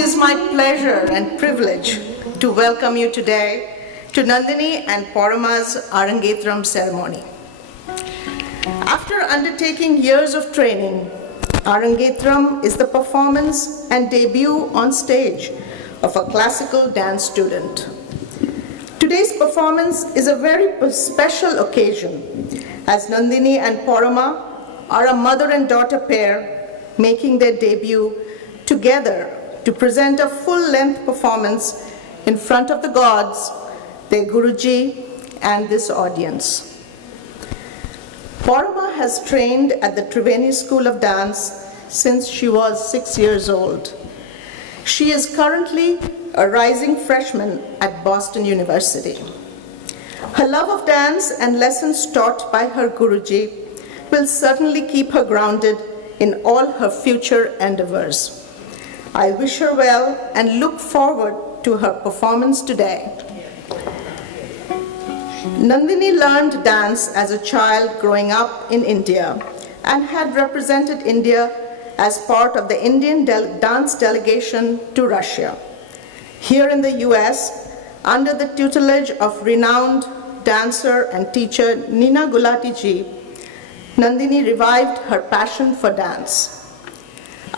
is my pleasure and privilege to welcome you today to Nandini and Paroma's Arangetram ceremony. After undertaking years of training, Arangetram is the performance and debut on stage of a classical dance student. Today's performance is a very special occasion as Nandini and Paroma are a mother and daughter pair making their debut together to present a full-length performance in front of the gods, their Guruji, and this audience. Paroma has trained at the Triveni School of Dance since she was 6 years old. She is currently a rising freshman at Boston University. Her love of dance and lessons taught by her Guruji will certainly keep her grounded in all her future endeavors. I wish her well and look forward to her performance today. Nandini learned dance as a child growing up in India and had represented India as part of the Indian dance delegation to Russia. Here in the US, under the tutelage of renowned dancer and teacher Nina Gulati ji, Nandini revived her passion for dance.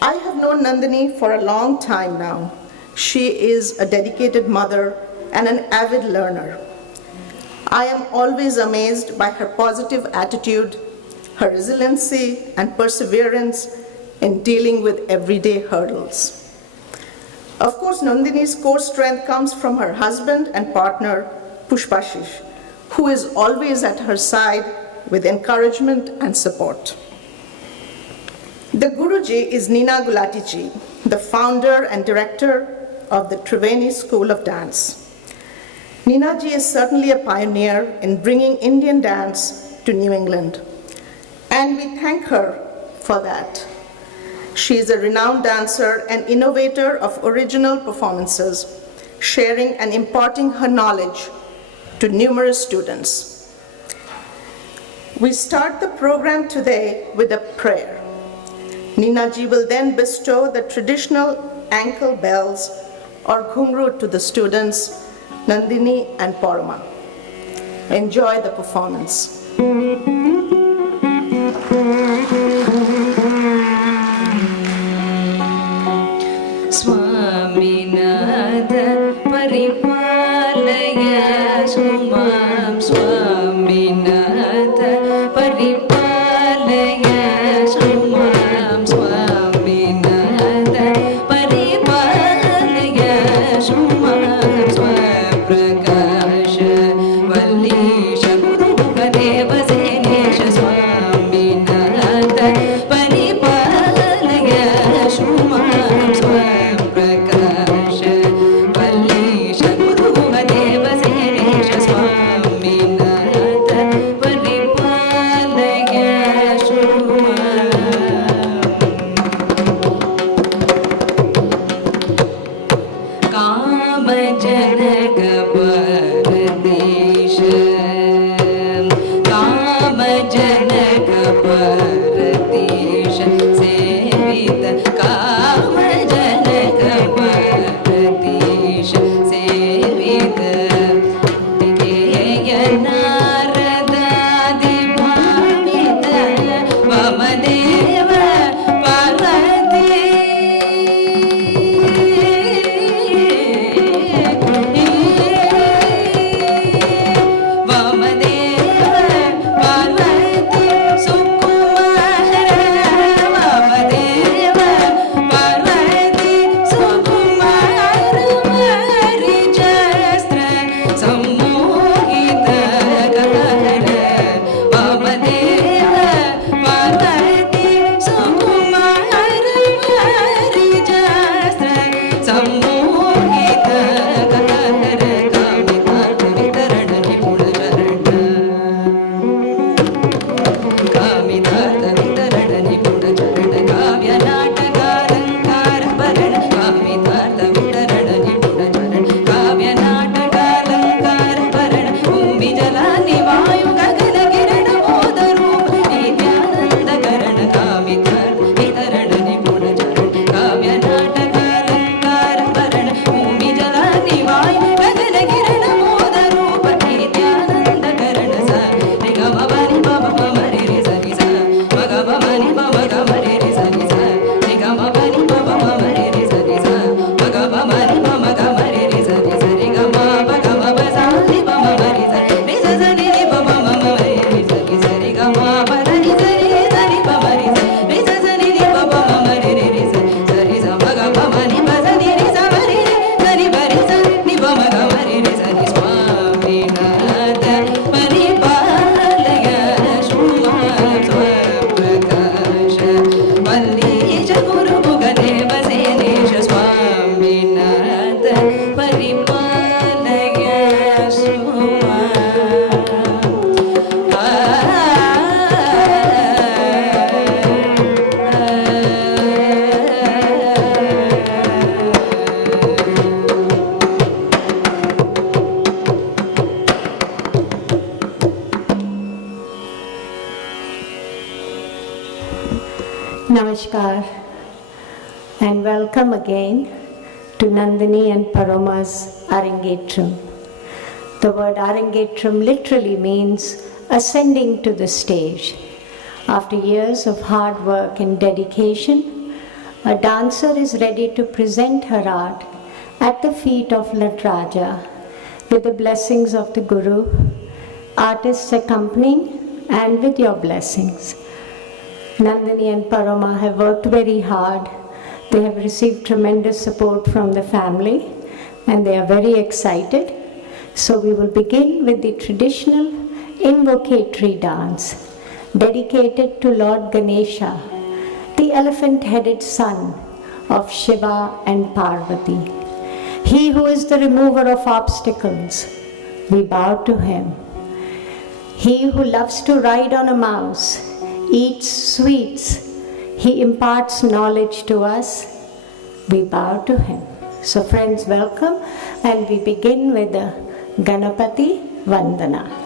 I have known Nandini for a long time now. She is a dedicated mother and an avid learner. I am always amazed by her positive attitude, her resiliency and perseverance in dealing with everyday hurdles. Of course, Nandini's core strength comes from her husband and partner, Pushpashish, who is always at her side with encouragement and support. The Guruji is Nina Gulati ji, the founder and director of the Triveni School of Dance. Nina ji is certainly a pioneer in bringing Indian dance to New England, and we thank her for that. She is a renowned dancer and innovator of original performances, sharing and imparting her knowledge to numerous students. We start the program today with a prayer. Nina ji will then bestow the traditional ankle bells or ghungru to the students, Nandini and Paroma. Enjoy the performance. Swami Namaskar and welcome again to Nandini and Paroma's Arangetram. The word Arangetram literally means ascending to the stage. After years of hard work and dedication, a dancer is ready to present her art at the feet of Natraja with the blessings of the Guru, artists accompanying, and with your blessings. Nandini and Paroma have worked very hard. They have received tremendous support from the family and they are very excited. So we will begin with the traditional invocatory dance dedicated to Lord Ganesha, the elephant-headed son of Shiva and Parvati. He who is the remover of obstacles, we bow to him. He who loves to ride on a mouse, eats sweets, he imparts knowledge to us, we bow to him. So friends, welcome, and we begin with the Ganapati Vandana.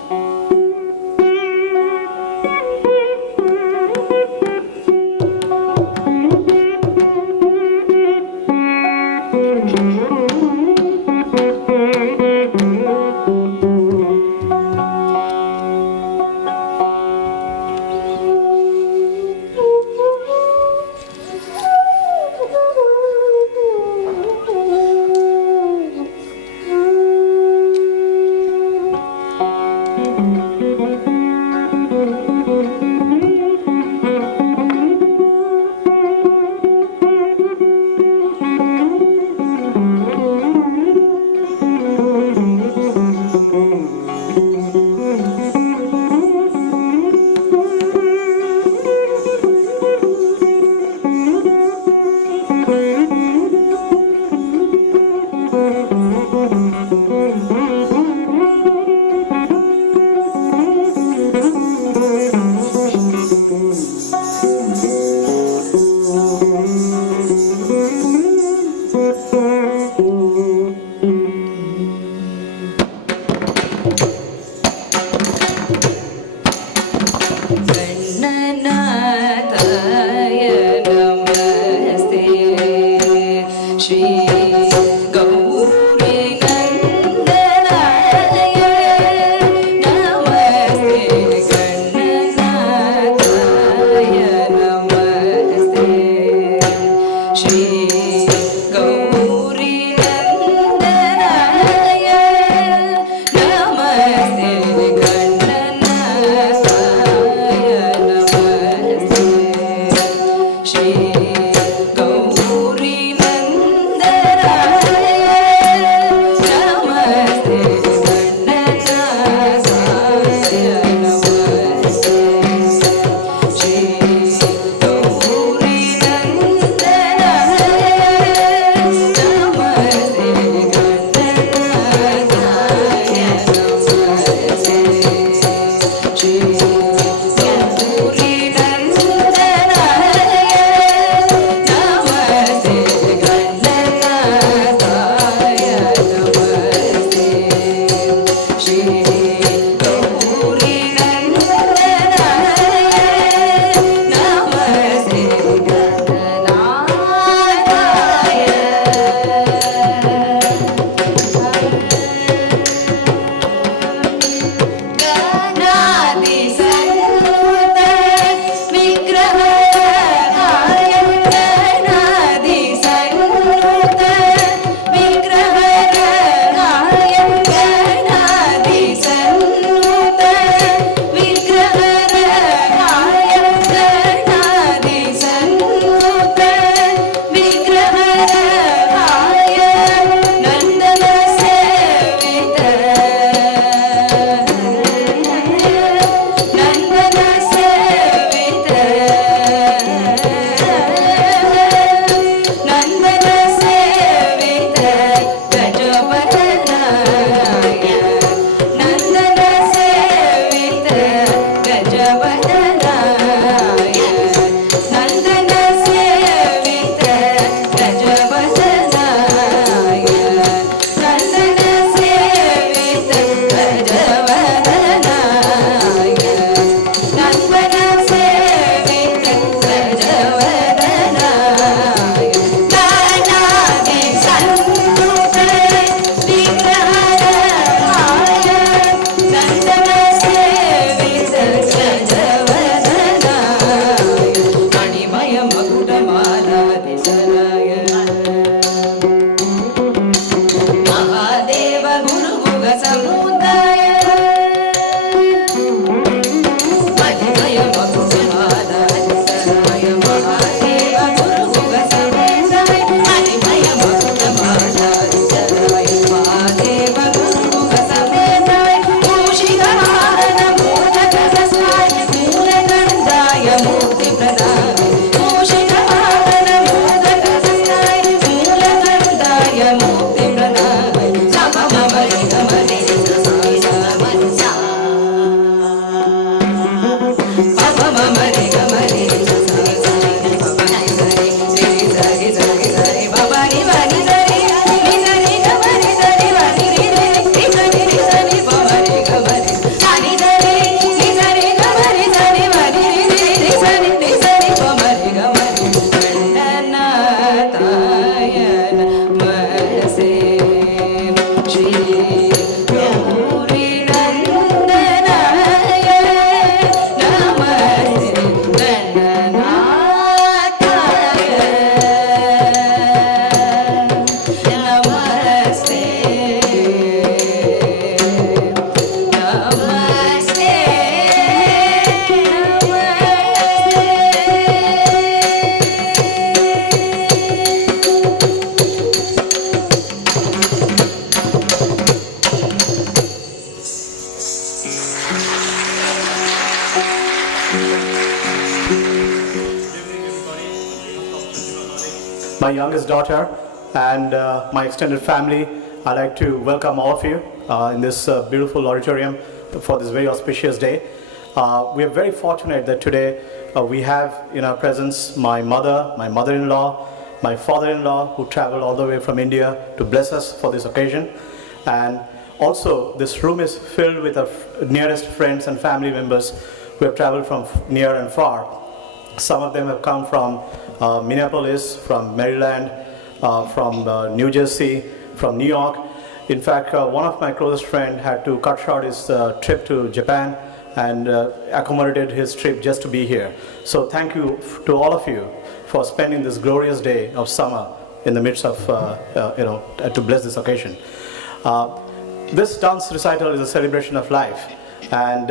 my youngest daughter, and my extended family. I'd like to welcome all of you in this beautiful auditorium for this very auspicious day. We are very fortunate that today we have in our presence my mother, my mother-in-law, my father-in-law, who traveled all the way from India to bless us for this occasion. And also, this room is filled with our nearest friends and family members who have traveled from near and far. Some of them have come from Minneapolis, from Maryland, from New Jersey, from New York. In fact, one of my closest friends had to cut short his trip to Japan and accommodated his trip just to be here. So thank you to all of you for spending this glorious day of summer in the midst of, to bless this occasion. This dance recital is a celebration of life, and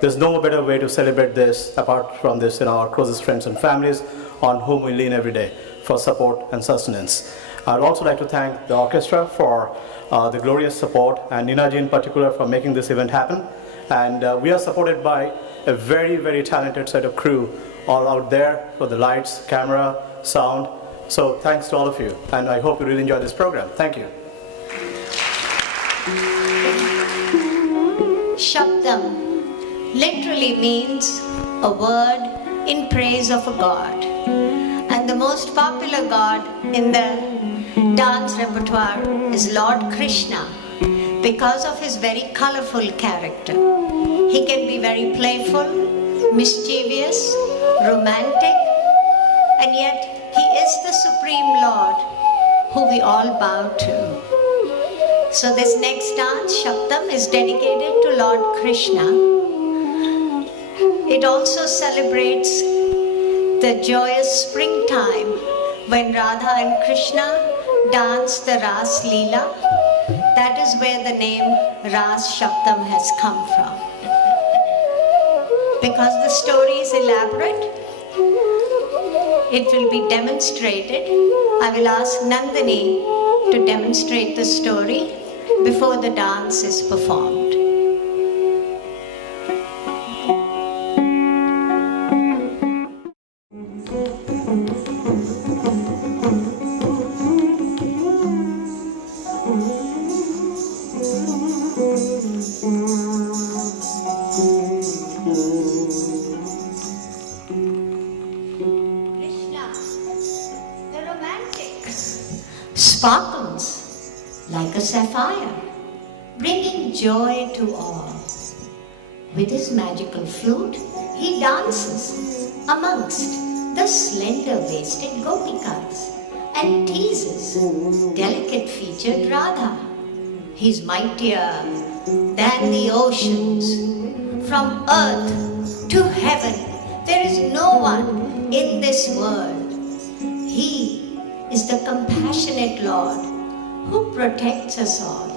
there's no better way to celebrate this apart from this in our closest friends and families on whom we lean every day for support and sustenance. I'd also like to thank the orchestra for the glorious support, and Ninaji in particular for making this event happen. And we are supported by a very, very talented set of crew all out there for the lights, camera, sound. So thanks to all of you, and I hope you really enjoy this program. Thank you. Shabdam literally means a word in praise of a god. And the most popular god in the dance repertoire is Lord Krishna because of his very colorful character. He can be very playful, mischievous, romantic, and yet he is the Supreme Lord who we all bow to. So this next dance, Shabdam, is dedicated to Lord Krishna. It also celebrates the joyous springtime when Radha and Krishna dance the Ras Leela. That is where the name Ras Shabdam has come from. Because the story is elaborate, it will be demonstrated. I will ask Nandini to demonstrate the story before the dance is performed. Sparkles like a sapphire, bringing joy to all. With his magical flute, he dances amongst the slender-waisted gopikas and teases delicate-featured Radha. He's mightier than the oceans. From earth to heaven, there is no one in this world. He is the compassionate Lord who protects us all.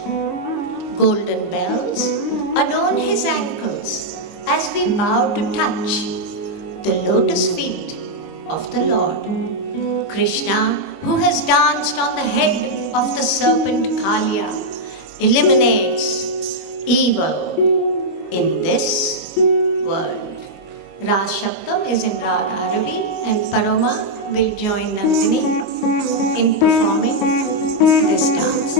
Golden bells adorn his ankles as we bow to touch the lotus feet of the Lord. Krishna, who has danced on the head of the serpent Kaliya, eliminates evil in this world. Ras Shabdam is in Rag Arabi, and Paroma will join Nandini in performing this dance.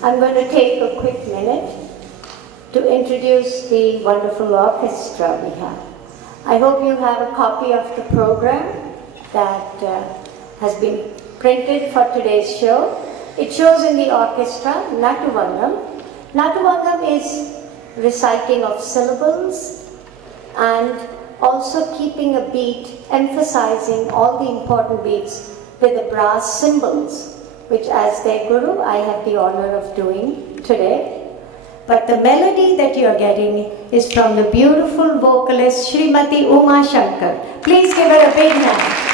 I'm going to take a quick minute to introduce the wonderful orchestra we have. I hope you have a copy of the program that has been printed for today's show. It shows in the orchestra Natuvangam. Natuvangam is reciting of syllables and also keeping a beat, emphasizing all the important beats with the brass cymbals, which as their guru I have the honor of doing today. But the melody that you're getting is from the beautiful vocalist Srimati Uma Shankar. Please give her a big hand.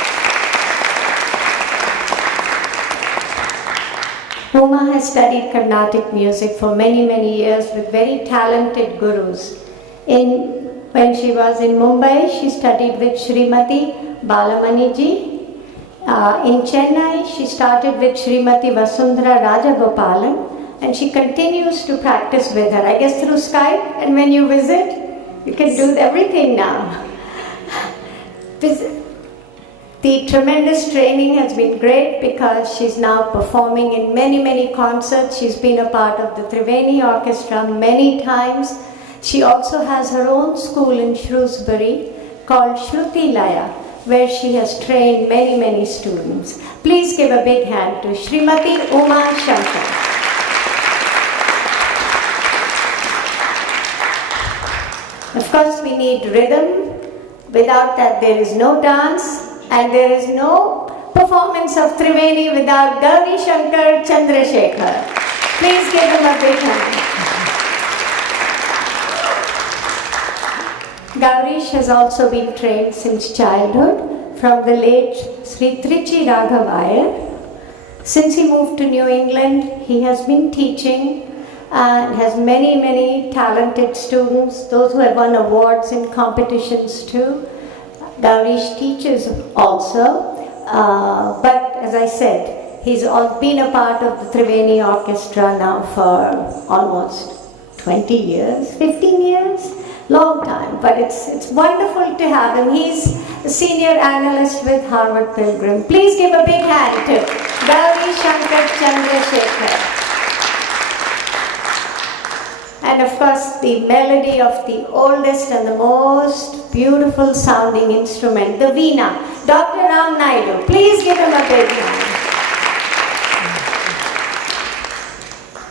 Uma has studied Carnatic music for many, many years with very talented gurus. When she was in Mumbai, she studied with Srimati Balamaniji. In Chennai, she started with Srimati Vasundhara Rajagopalan, and she continues to practice with her. I guess through Skype, and when you visit, you can do everything now. The tremendous training has been great because she's now performing in many, many concerts. She's been a part of the Triveni Orchestra many times. She also has her own school in Shrewsbury called Shruti Laya, where she has trained many, many students. Please give a big hand to Srimati Uma Shankar. Of course, we need rhythm. Without that, there is no dance. And there is no performance of Triveni without Gauri Shankar Chandrasekhar. Please give him a big hand. Gaurish has also been trained since childhood from the late Sri Trichy Raghavayar. Since he moved to New England, he has been teaching and has many, many talented students, those who have won awards in competitions too. Gaurish teaches also, but as I said, he's been a part of the Triveni Orchestra now for almost 20 years, 15 years, long time, but it's wonderful to have him. He's a senior analyst with Harvard Pilgrim. Please give a big hand to Gauri Shankar Chandrasekhar. And of course, the melody of the oldest and the most beautiful sounding instrument, the veena, Dr. Ram Naidu. Please give him a big hand.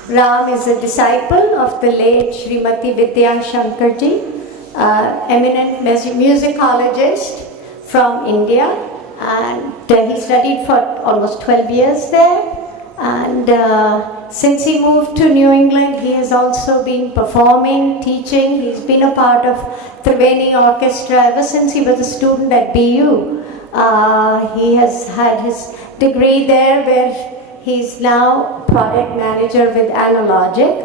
Ram is a disciple of the late Srimati Vidya Shankarji, eminent musicologist from India, and he studied for almost 12 years there. And since he moved to New England, he has also been performing, teaching. He's been a part of Triveni Orchestra ever since he was a student at BU. He has had his degree there, where he's now product manager with Analogic.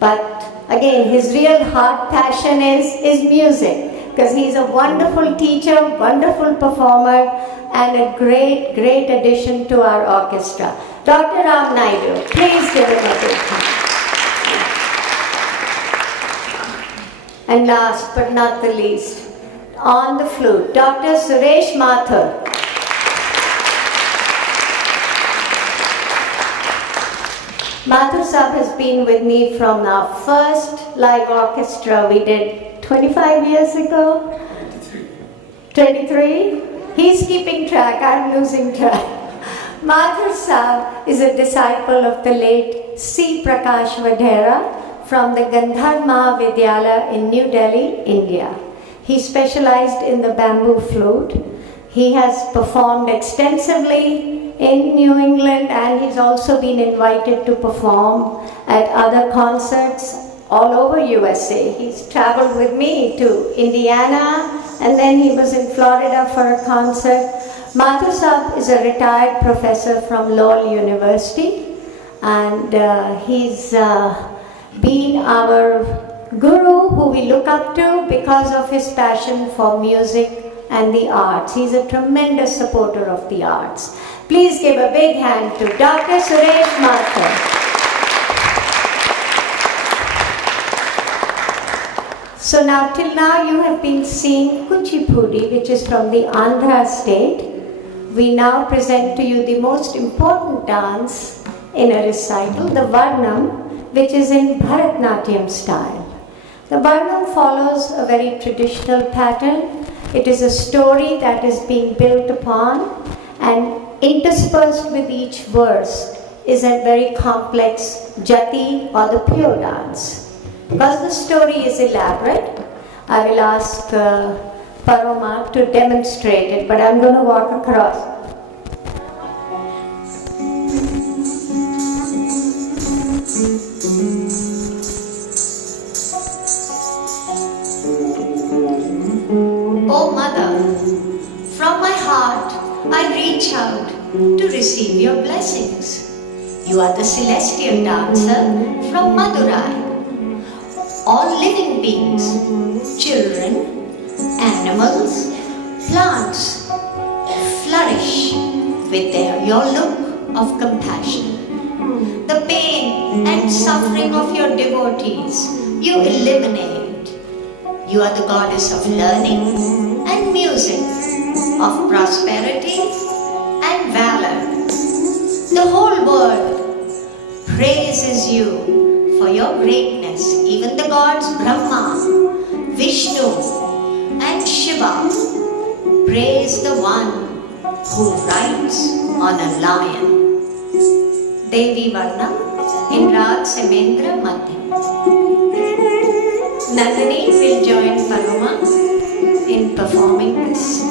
But again, his real heart passion is music, because he's a wonderful teacher, wonderful performer, and a great, great addition to our orchestra. Dr. Ram Naidu, please give him a big hand. And last but not the least, on the flute, Dr. Suresh Mathur. Mathur Sahab has been with me from our first live orchestra we did 25 years ago. 23? He's keeping track, I'm losing track. Mathur Sahab is a disciple of the late C. Prakash Vadhera from the Gandhar Mahavidyalaya in New Delhi, India. He specialized in the bamboo flute. He has performed extensively in New England, and he's also been invited to perform at other concerts all over USA. He's traveled with me to Indiana, and then he was in Florida for a concert. Mathur Sahab is a retired professor from Lowell University, and he's been our guru who we look up to because of his passion for music and the arts. He's a tremendous supporter of the arts. Please give a big hand to Dr. Suresh Mathur. So now, till now, you have been seeing Kuchipudi, which is from the Andhra state. We now present to you the most important dance in a recital, the Varnam, which is in Bharatnatyam style. The Varnam follows a very traditional pattern. It is a story that is being built upon, and interspersed with each verse is a very complex jati or the pure dance. Because the story is elaborate, I will ask Paroma to demonstrate it, but I'm going to walk across. Oh Mother, from my heart I reach out to receive your blessings. You are the celestial dancer from Madurai. All living beings, children, animals, plants, flourish with your look of compassion. The pain and suffering of your devotees you eliminate. You are the goddess of learning and music, of prosperity and valor. The whole world praises you for your greatness. Even the gods Brahma, Vishnu and Shiva praise the one who rides on a lion. Devi Varnam in Rag Semendra Madhyam. Nandini will join Paroma in performing this.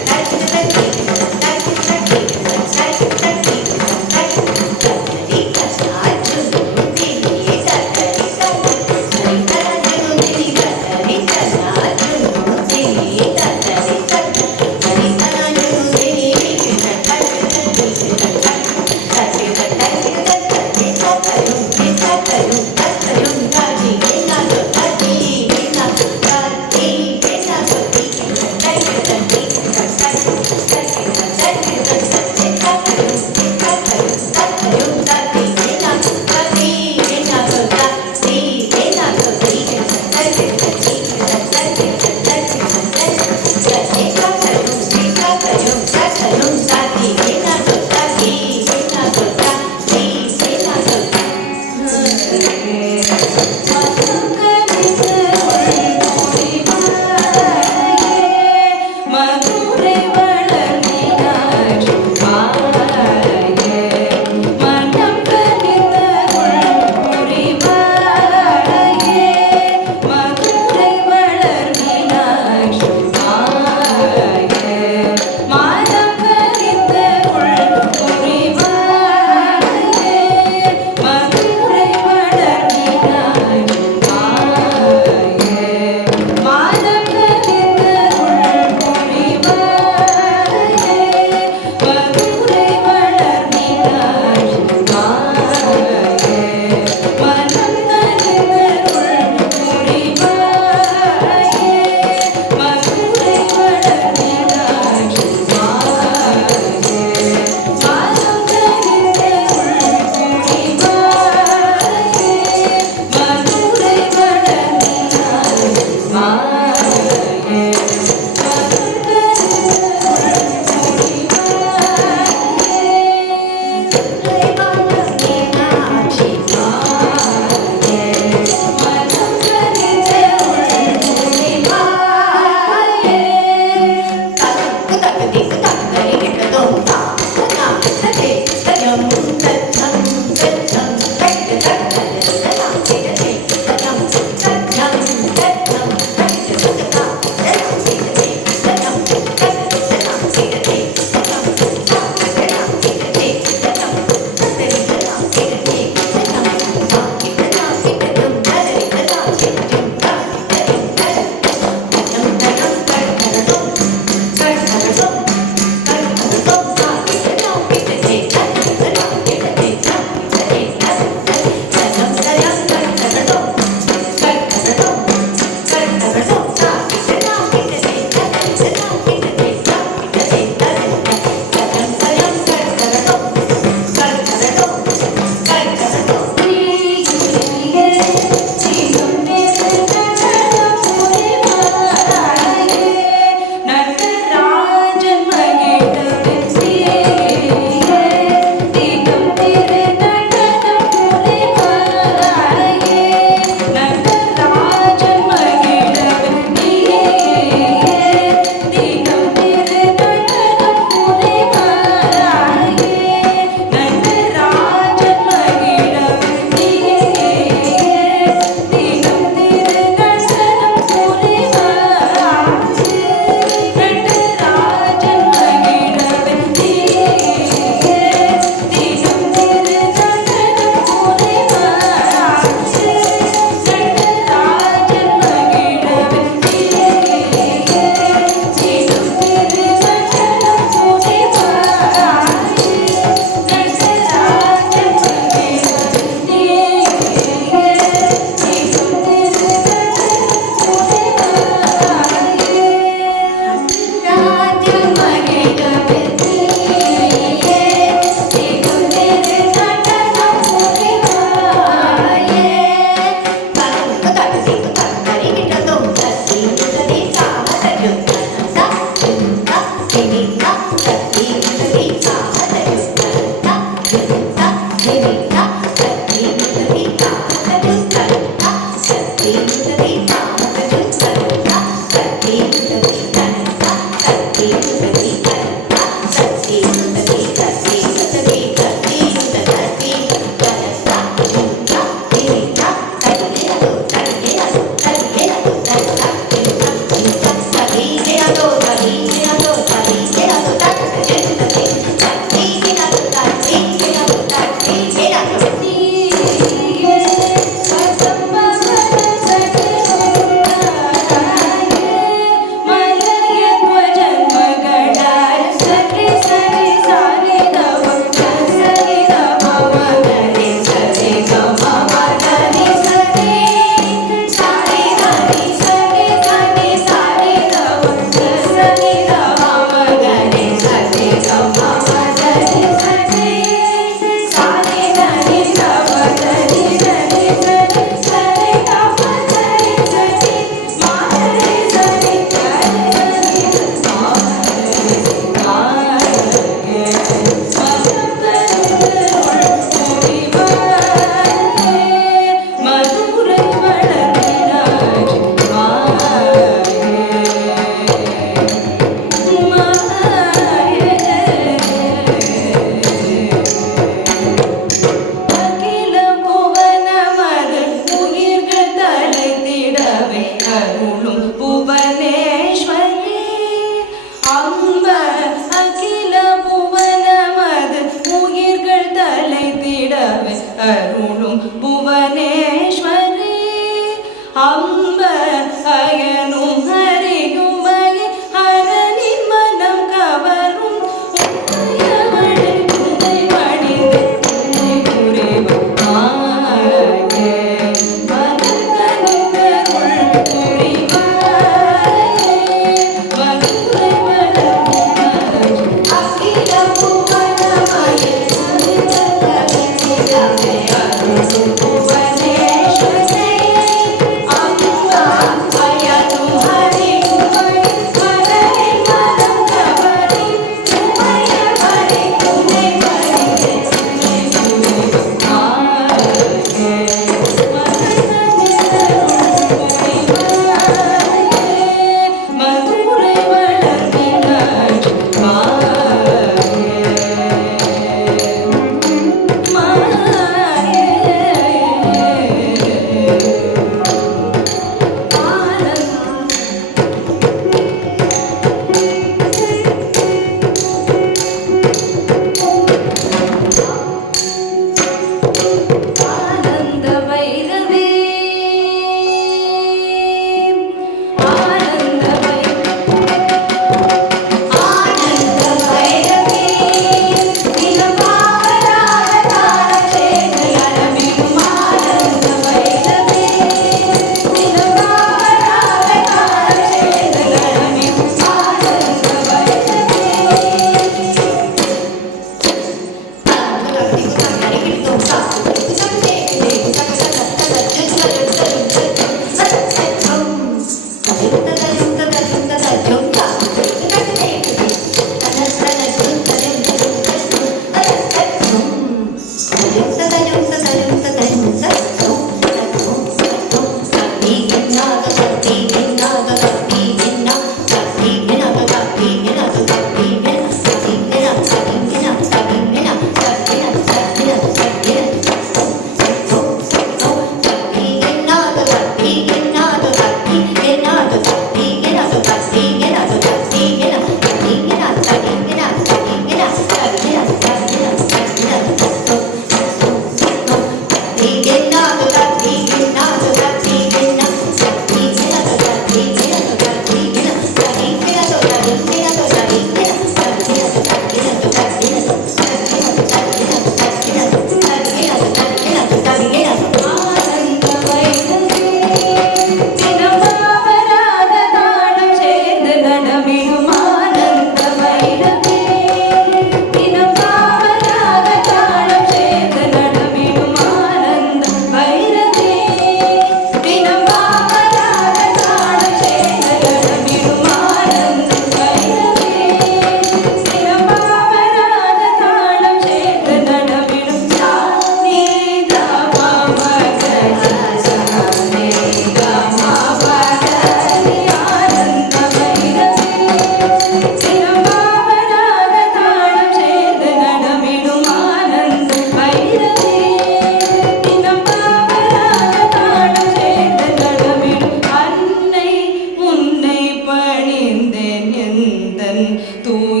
தூ